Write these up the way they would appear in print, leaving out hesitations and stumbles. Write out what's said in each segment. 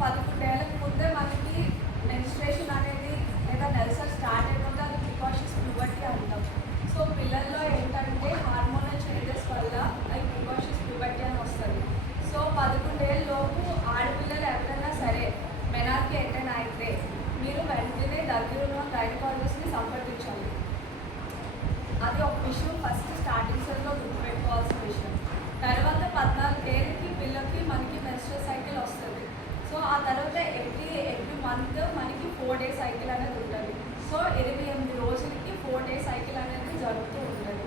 11 ఏళ్ళకి ముందే మనకి మెన్స్ట్రేషన్ అనేది లేదా నెలసరి స్టార్ట్ అయిపోతే అది ప్రికాషన్స్ ప్యూబర్టీ అంటాం. సో పిల్లల్లో ఏంటంటే హార్మోనల్ చేంజెస్ వల్ల అది ప్రికాషన్స్ ప్యూబర్టీ అని వస్తుంది. సో 11 ఏళ్ళలోపు ఆడపిల్లలు ఎవరైనా సరే మెనార్కి అటెండ్ అయితే మీరు వెంటనే దగ్గరున్న గైనకాలజిస్ట్ని సంప్రదించాలి. అది ఒక విషయం ఫస్ట్ స్టార్టింగ్ స్టేజ్లో గుర్తుపెట్టుకోవాల్సిన విషయం. తర్వాత 14 ఏళ్ళకి పిల్లలకి మనకి మెన్స్ట్రల్ సైకిల్ వస్తుంది. సో ఆ తర్వాత ఎవ్రీ మంత్ మనకి 4 డేస్ సైకిల్ అనేది ఉంటుంది. సో 28 రోజులకి 4 డేస్ సైకిల్ అనేది జరుగుతూ ఉంటుంది.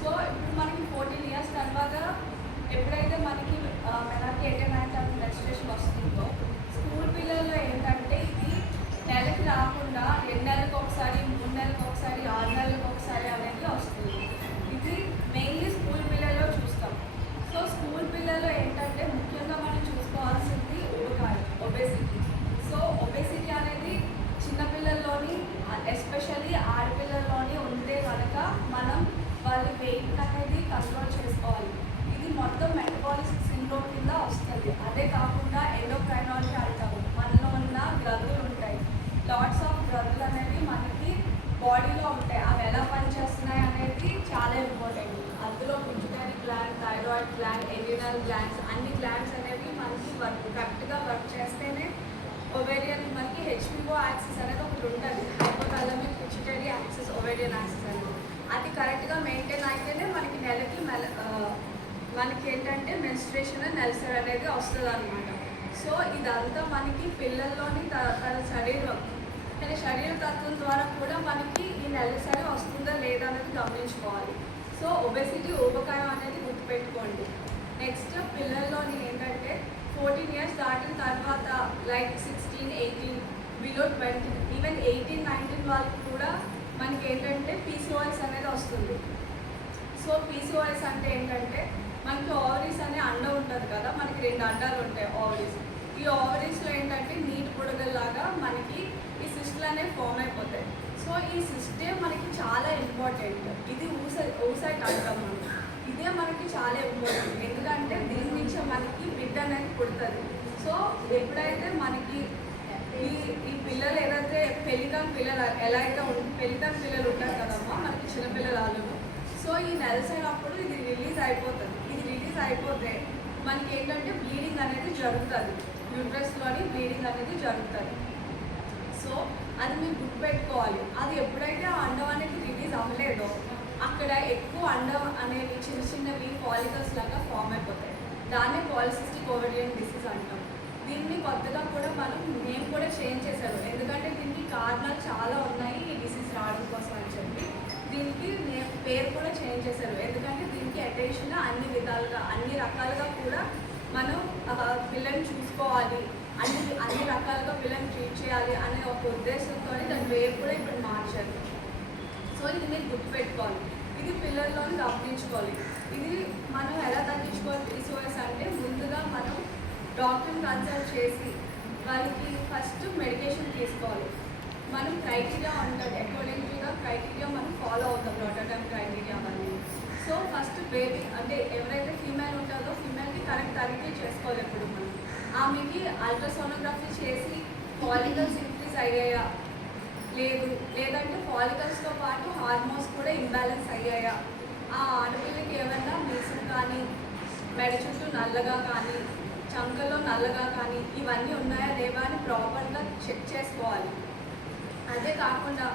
సో ఇప్పుడు మనకి 14 ఇయర్స్ తర్వాత ఎప్పుడైతే మనకి మెనార్కి 18 మెన్స్ట్రేషన్ వస్తుందో స్కూల్ పిల్లల్లో ఏంటంటే ఇది నెలకి రాకుండా 2 నెలలకు ఒకసారి, 3 నెలలకు ఒకసారి, 6 నెలలకు ఒకసారి అనేది వస్తుంది. ఇది మెయిన్లీ స్కూల్ పిల్లల్లో చూస్తాం. సో స్కూల్ పిల్లల్లో ఏంటంటే ముఖ్యంగా మనం చూసుకోవాల్సింది ఒబేసిటీ. సో ఒబేసిటీ అనేది చిన్నపిల్లల్లోని ఎస్పెషల్లీ ఆడపిల్లల్లోని ఉంటే కనుక మనం వాళ్ళ వెయిట్ అనేది కంట్రోల్ చేసుకోవాలి. ఇది మొత్తం మెటబాలిక్ సిండ్రోమ్ కింద వస్తుంది. అదే కాకుండా ఎండోక్రైనాలజీ అంటాము. మనలో ఉన్న గ్రంథులు ఉంటాయి, లాట్స్ ఆఫ్ గ్రంథులు అనేవి మనకి బాడీలో ఉంటాయి. అవి ఎలా పనిచేస్తున్నాయి అనేది చాలా ఇంపార్టెంట్. అందులో pituitary gland, thyroid gland, adrenal glands, అన్ని గ్లాండ్స్ అనేవి మనకి కరెక్ట్గా వర్క్ చేస్తేనే ఓవేరియన్ మనకి హెచ్పిఓ యాక్సిస్ అనేది ఒకటి ఉంటుంది. Hypothalamic pituitary axis, ovarian axis అనేది అది కరెక్ట్గా మెయింటైన్ అయితేనే మనకి నెలకి మనకి ఏంటంటే మెన్స్ట్రేషన్ నెలసరి అనేది వస్తుంది అనమాట. సో ఇదంతా మనకి పిల్లల్లోని తన శరీర తత్వం ద్వారా కూడా మనకి ఈ నెలసరి వస్తుందా లేదా అనేది గమనించుకోవాలి. సో ఒబెసిటీ, ఊబకాయం అనేది గుర్తుపెట్టుకోండి. నెక్స్ట్ పిల్లల్లోని ఏంటంటే 14 ఇయర్స్ దాటిన తర్వాత లైక్ 16, 18, బిలో 20, ఈవెన్ 18, 19 వాళ్ళకి కూడా మనకి ఏంటంటే పీసీఓఎస్ అనేది వస్తుంది. సో పీసీఓఎస్ అంటే ఏంటంటే మనకి ఓవరీస్ అనే అండ ఉంటుంది కదా, మనకి 2 అండాలు ఉంటాయి ఓవరీస్. ఈ ఓవరీస్లో ఏంటంటే నీటి బుడగల్లాగా మనకి ఈ సిస్టులు అనేవి ఫామ్ అయిపోతాయి. సో ఈ సిస్టే మనకి చాలా ఇంపార్టెంట్. ఇది ఊసైట్ అంటాం మనం. ఇదే మనకి చాలా ఇంపార్టెంట్. ఎందుకంటే దీని నుంచి మనకి బిడ్డ అనేది పుడుతుంది. సో ఎప్పుడైతే మనకి ఈ పిల్లలు ఏదైతే పెళ్లికాని పిల్లలు ఎలా అయితే పెళ్లికాని పిల్లలు ఉంటారు కదమ్మా మనకి చిన్నపిల్లలు. సో ఈ నెలసైనప్పుడు ఇది రిలీజ్ అయిపోతుంది. ఇది రిలీజ్ అయిపోతే మనకి ఏంటంటే బ్లీడింగ్ అనేది జరుగుతుంది. యూట్రస్లోని బ్లీడింగ్ అనేది జరుగుతుంది. సో అది మీరు గుర్తుపెట్టుకోవాలి. అది ఎప్పుడైతే ఆ అండం అనేది రిలీజ్ అవ్వలేదో అక్కడ ఎక్కువ అండం అనేవి చిన్నవి పాలికల్స్ లాగా ఫామ్ అయిపోతాయి. దాన్నే పాలిసిస్టిక్ ఓవేరియన్ డిసీజ్ అంటాం. దీన్ని కొత్తగా కూడా మనం నేమ్ కూడా చేంజ్ చేశారు. ఎందుకంటే దీనికి కారణాలు చాలా ఉన్నాయి ఈ డిసీజ్ రావడం కోసం అని చెప్పి దీనికి పేరు కూడా చేంజ్ చేశారు. ఎందుకంటే దీనికి అటెన్షన్ అన్ని విధాలుగా, అన్ని రకాలుగా కూడా మనం పిల్లల్ని చూసుకోవాలి, అన్ని రకాలుగా పిల్లల్ని ట్రీట్ చేయాలి అనే ఒక ఉద్దేశంతో దాని పేరు కూడా ఇప్పుడు మార్చారు. సో ఇది మీరు గుర్తుపెట్టుకోవాలి. ఇది పిల్లల్లోని గమనించుకోవాలి. ఇది మనం ఎలా తగ్గించుకోవాలి పీసీఓఎస్ అంటే ముందుగా మనం డాక్టర్ని కన్సల్ట్ చేసి వాళ్ళకి ఫస్ట్ మెడికేషన్ తీసుకోవాలి. మనం క్రైటీరియా ఉంటుంది, అకార్డింగ్ టు ద క్రైటీరియా మనం ఫాలో అవుతాం, రోటోటైమ్ క్రైటీరియా అవన్నీ. సో ఫస్ట్ బేబీ అంటే ఎవరైతే ఫీమేల్ ఉంటుందో ఫీమేల్కి కరెక్ట్ తనిఖీ చేసుకోవాలి. ఎప్పుడు మనం ఆమెకి అల్ట్రాసోనోగ్రఫీ చేసి ఫాలికల్స్ ఇంక్రీజ్ అయ్యాయా లేదంటే ఫాలికల్స్తో పాటు హార్మోన్స్ కూడా ఇంబ్యాలెన్స్ అయ్యాయా, ఆ ఆడపిల్లకి ఏమైనా మీసం కానీ, మెడ చుట్టూ నల్లగా కానీ, చంకలో నల్లగా కానీ ఇవన్నీ ఉన్నాయా లేవా అని ప్రాపర్గా చెక్ చేసుకోవాలి. అదే కాకుండా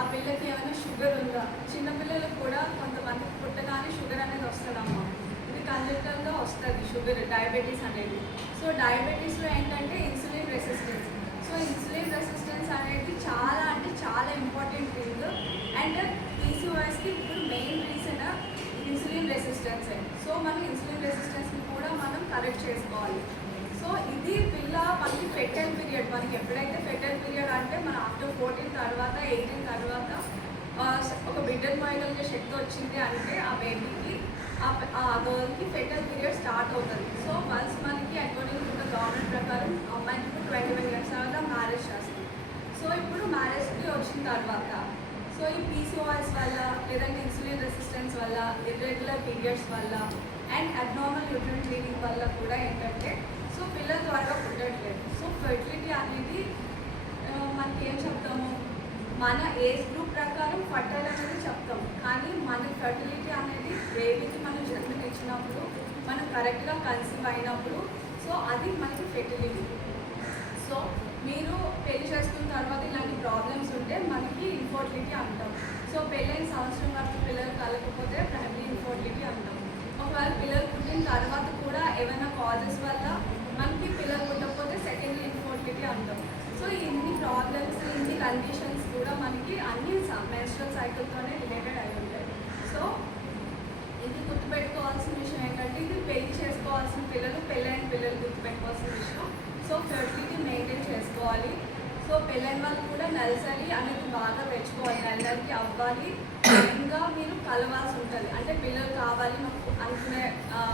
ఆ పిల్లకి ఏమైనా షుగర్ ఉందా, చిన్నపిల్లలకు కూడా కొంతమందికి పుట్టగానే షుగర్ అనేది వస్తుందమ్మా. ఇది కంజెక్టల్గా వస్తుంది షుగర్, డయాబెటీస్ అనేది. సో డయాబెటీస్లో ఏంటంటే insulin resistance. So insulin resistance అనేది చాలా అంటే చాలా ఇంపార్టెంట్ థింగ్. అండ్ పీసీఓఎస్కి ఇప్పుడు మెయిన్ రీజన్ ఇన్సులిన్ రెసిస్టెన్సే. సో మనం ఇన్సులిన్ రెసిస్టెన్స్ని కూడా మనం కరెక్ట్ చేసుకోవాలి. సో ఇది పిల్ల మనకి ఫెర్టైల్ పీరియడ్. మనకి ఎప్పుడైతే ఫెర్టైల్ పీరియడ్ అంటే మన ఆఫ్టర్ 14 తర్వాత 18 తర్వాత ఒక బిడ్డను మోయగలిగే శక్తి వచ్చింది అంటే ఆ బేబీకి, ఆ గర్ల్కి ఫెర్టైల్ పీరియడ్ స్టార్ట్ అవుతుంది. సో వన్స్ మనకి అకార్డింగ్ టు ద గవర్నమెంట్ ప్రకారం అమ్మాయికి ఇప్పుడు 21 ఇయర్స్ తర్వాత మ్యారేజ్ చేస్తుంది. సో ఇప్పుడు మ్యారేజ్కి వచ్చిన తర్వాత సో ఈ పీసీఓఎస్ వల్ల లేదంటే ఇన్సులిన్ రెసిస్టెన్స్ వల్ల, ఇర్రెగ్యులర్ పీరియడ్స్ వల్ల అండ్ అబ్నార్మల్ యూట్రైన్ బ్లీడింగ్ వల్ల కూడా ఏంటంటే సో పిల్లలు త్వరగా పుట్టట్లేదు. సో ఫెర్టిలిటీ అనేది మనకి ఏం చెప్తాము, మన ఏజ్ గ్రూప్ ప్రకారం ఫర్టైల్ అనేది చెప్తాం, కానీ మన ఫర్టిలిటీ అనేది బేబీకి మనం జన్మనిచ్చినప్పుడు మనం కరెక్ట్గా కన్సీవ్ అయినప్పుడు సో అది మనకి ఫెర్టిలిటీ. సో మీరు పెళ్లి చేసుకున్న తర్వాత ఇలాంటి ప్రాబ్లమ్స్ ఉంటే మనకి ఇన్ఫర్టిలిటీ అంటాం. సో పెళ్ళైన సంవత్సరం వరకు పిల్లలు కలగకపోతే ప్రైమరీ ఇన్ఫర్టిలిటీ అంటాం. ఒకవేళ పిల్లలు పుట్టిన తర్వాత కూడా ఏమైనా కాజెస్ వల్ల మనకి పిల్లలు పుట్టకపోతే సెకండరీ ఇన్ఫర్టిలిటీ అంటాం. సో ఇన్ని ప్రాబ్లమ్స్, ఇన్ని కండిషన్స్ కూడా మనకి అన్ని మెన్స్ట్రువల్ సైకిల్తోనే రిలేటెడ్ అయి ఉంటాయి. సో ఇది గుర్తుపెట్టుకోవాల్సిన విషయం ఏంటంటే, ఇది పెళ్లి చేసుకోవాల్సిన పిల్లలు, పెళ్ళైన పిల్లలు గుర్తుపెట్టుకోవాల్సిన విషయం. సో ఫెర్టిలిటీ మెయింటైన్ చేసుకోవాలి. సో పెళ్ళైన వాళ్ళు కూడా నెలసరి అనేది బాగా పెంచుకోవాలి, నెలకి అవ్వాలి, ఇంకా మీరు కలవాల్సి ఉంటుంది. అంటే పిల్లలు కావాలి మాకు అనుకునే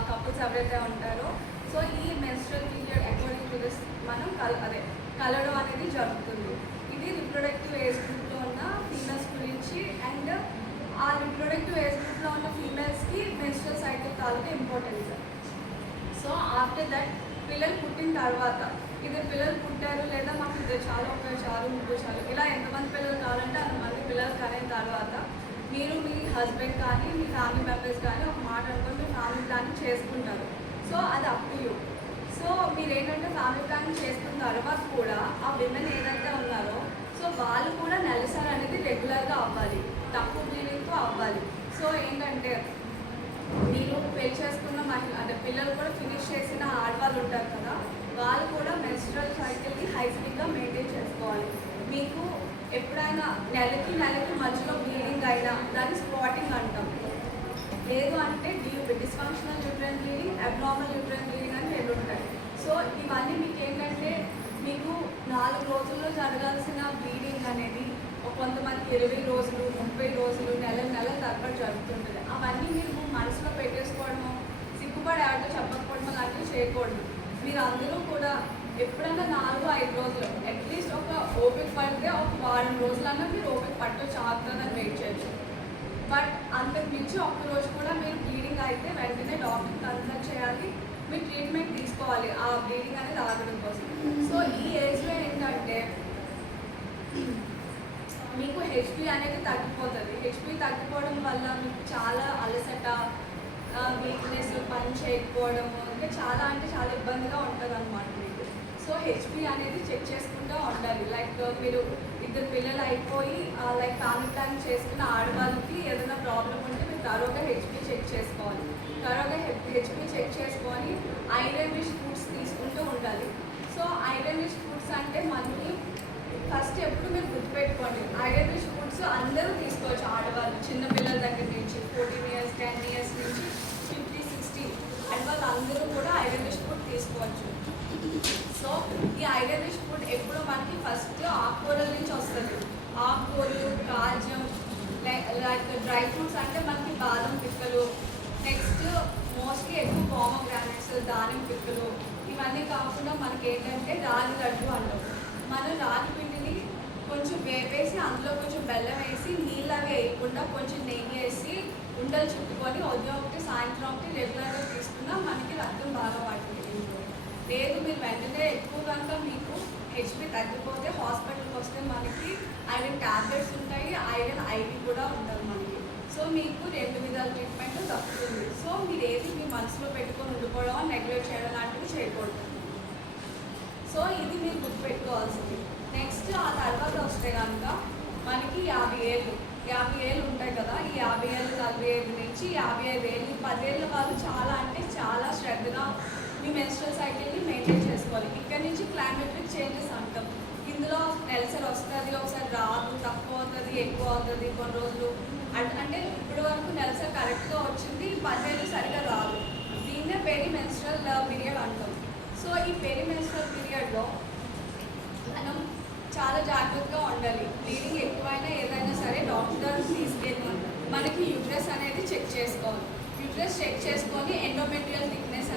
కపుల్స్ ఎవరైతే ఉంటారో సో ఈ menstrual period according to this మనం కలవడం అనేది జరుగుతుంది. ఇది రిప్రొడక్టివ్ ఏజ్ గ్రూప్లో ఉన్న ఫీమేల్స్ గురించి. అండ్ ఆ రిప్రొడక్టివ్ ఏజ్ గ్రూప్లో ఉన్న ఫీమేల్స్కి మెన్స్ట్రువల్ సైకిల్ తాలూకా ఇంపార్టెన్స్. సో ఆఫ్టర్ దట్ పిల్లలు పుట్టిన తర్వాత ఇద్దరు పిల్లలు పుట్టారు, లేదా మాకు ఇద్దరు చాలు, ఒకరు చాలు, ముగ్గురు చాలు, ఇలా ఎంతమంది పిల్లలు కావాలంటే అంతమంది పిల్లలు కలిగిన తర్వాత మీరు మీ హస్బెండ్ కానీ మీ ఫ్యామిలీ మెంబర్స్ కానీ ఒక మాట అనుకొని మీ ఫ్యామిలీ ప్లానింగ్ చేసుకుంటారు. సో అది అప్ టు యూ. సో మీరు ఏంటంటే ఫ్యామిలీ ప్లానింగ్ చేసుకున్న తర్వాత కూడా ఆ విమెన్ ఏదైతే ఉన్నారో సో వాళ్ళు కూడా నెలసరి అనేది రెగ్యులర్గా అవ్వాలి, తక్కువ బ్లీడింగ్తో అవ్వాలి. సో ఏంటంటే మీరు పెళ్లి చేసుకున్న మహిళ అంటే పిల్లలు కూడా ఫినిష్ చేసిన ఆడవాళ్ళు ఉంటారు కదా, వాళ్ళు కూడా మెన్స్ట్రువల్ సైకిల్ని హైజీనిక్గా మెయింటైన్ చేసుకోవాలి. మీకు ఎప్పుడైనా నెలకి మధ్యలో బ్లీడింగ్ అయినా దాన్ని స్పాటింగ్ అంటాం. లేదు అంటే dysfunctional uterine bleeding, abnormal uterine bleeding అని రెండు ఉంటాయి. సో ఇవన్నీ మీకు ఏంటంటే మీకు 4 రోజుల్లో జరగాల్సిన బ్లీడింగ్ అనేది కొంతమందికి 20 రోజులు, 30 రోజులు, నెల తరబడి జరుగుతుంటుంది. అవన్నీ మీరు మనసులో పెట్టేసుకోవడము, సిగ్గుపడి ఎవరితో చెప్పకపోవడం లాంటివి చేయకూడదు. మీరు అందరూ కూడా ఎప్పుడైనా 4-5 రోజులు అట్లీస్ట్ ఒక ఓపిక పడితే ఒక వారం రోజులన్నా మీరు ఓపిక పట్టొచ్చు, ఆగుతుందని వెయిట్ చేయొచ్చు. బట్ అంతకు మించి ఒక్క రోజు కూడా మీరు బ్లీడింగ్ అయితే వెంటనే డాక్టర్ని కన్సల్ట్ చేయాలి, మీరు ట్రీట్మెంట్ తీసుకోవాలి ఆ బ్లీడింగ్ అనేది ఆగడం కోసం. సో ఈ ఏజ్లో ఏంటంటే మీకు హెచ్పి అనేది తగ్గిపోతుంది. హెచ్పి తగ్గిపోవడం వల్ల మీకు చాలా అలసట, వీక్నెస్, పని చేయకపోవడము, ఇంకా చాలా అంటే చాలా ఇబ్బందిగా ఉంటుంది అన్నమాట మీకు. సో హెచ్పి అనేది చెక్ చేసుకుంటూ ఉండాలి. లైక్ మీరు ఇద్దరు పిల్లలు అయిపోయి లైక్ ఫ్యామిలీ ప్లానింగ్ చేసుకున్న ఆడవాళ్ళకి ఏదైనా ప్రాబ్లం ఉంటే మీరు తరోగా హెచ్పి చెక్ చేసుకోవాలి. తరోగా హెచ్పి చెక్ చేసుకొని ఐరన్ రిచ్ ఫుడ్స్ తీసుకుంటూ ఉండాలి. సో ఐరన్ రిచ్ ఫుడ్స్ అంటే మనకి ఫస్ట్ ఎప్పుడు మీరు గుర్తుపెట్టుకోండి, ఐరన్ రిచ్ ఫుడ్స్ అందరూ తీసుకోవచ్చు. ఆడవాళ్ళు చిన్నపిల్లల దగ్గర నుంచి 14 years 10 years నుంచి 50-60 అండ్ వాళ్ళందరూ కూడా ఐరన్ రిచ్ ఫుడ్ తీసుకోవచ్చు. సో ఈ ఐరన్ రిచ్ ఫుడ్ ఎప్పుడు మనకి ఫస్ట్ ఆకుకూరల నుంచి వస్తుంది. ఆకుకూరలు, కాజ్యం, లైక్ డ్రై ఫ్రూట్స్ అంటే మనకి బాదం పిక్కలు, నెక్స్ట్ మోస్ట్లీ ఎక్కువ పోమోగ్రానైట్స్, దానిమ్మ పిక్కలు, ఇవన్నీ కాకుండా మనకి ఏంటంటే రాగి లడ్డు అంటాం. మనం రాగి పిండిని కొంచెం వేపేసి అందులో కొంచెం బెల్లం వేసి నీళ్ళు అవి వేయకుండా కొంచెం నెయ్యి వేసి ఉండలు చుట్టుకొని ఉదయం ఒకటి సాయంత్రం ఒకటి రెగ్యులర్గా తీసుకున్నా మనకి రక్తం బాగా పడుతుంది. లేదు మీరు వెంటనే ఎక్కువ కనుక మీకు హెచ్పి తగ్గిపోతే హాస్పిటల్కి వస్తే మనకి ఐరన్ ట్యాబ్లెట్స్ ఉంటాయి, ఐరన్ ఐవి కూడా ఉంటుంది మనకి. సో మీకు 2 విధాల ట్రీట్మెంట్ తప్పుతుంది. సో మీరు ఏది మీ మనసులో పెట్టుకొని ఉండిపోవడం, నెగ్లెక్ట్ చేయడం లాంటివి చేయకూడదు. సో ఇది మీరు గుర్తుపెట్టుకోవాల్సింది. నెక్స్ట్ ఆ తర్వాత వస్తే కనుక మనకి 50 ఏళ్ళు ఉంటాయి కదా, ఈ 50 ఏళ్ళు 45 నుంచి 55 ఏళ్ళు 10 ఏళ్ళ వాళ్ళు చాలా అంటే చాలా శ్రద్ధగా మీ మెన్స్ట్రువల్ సైకిల్ని మెయింటైన్ చేసుకోవాలి. ఇక్కడ నుంచి క్లైమాటిక్ చేంజెస్ అంటాం. ఇందులో నెలసరి వస్తుంది, ఒకసారి రాదు, తక్కువ అవుతుంది, ఎక్కువ అవుతుంది కొన్ని రోజులు. అంటే ఇప్పటి వరకు నెలసరి కరెక్ట్గా వచ్చింది, 10 ఏళ్ళు సరిగా రాదు. దీన్నే పెరిమెన్స్ట్రువల్ పీరియడ్ అంటాం. సో ఈ పెరిమెన్స్ట్రువల్ పీరియడ్లో మనం చాలా జాగ్రత్తగా ఉండాలి. బ్లీడింగ్ ఎక్కువైనా ఏదైనా సరే డాక్టర్ తీసుకెళ్ళి మనకి యూట్రస్ అనేది చెక్ చేసుకోవాలి. యూట్రస్ చెక్ చేసుకొని ఎండోమెట్రియల్ థిక్నెస్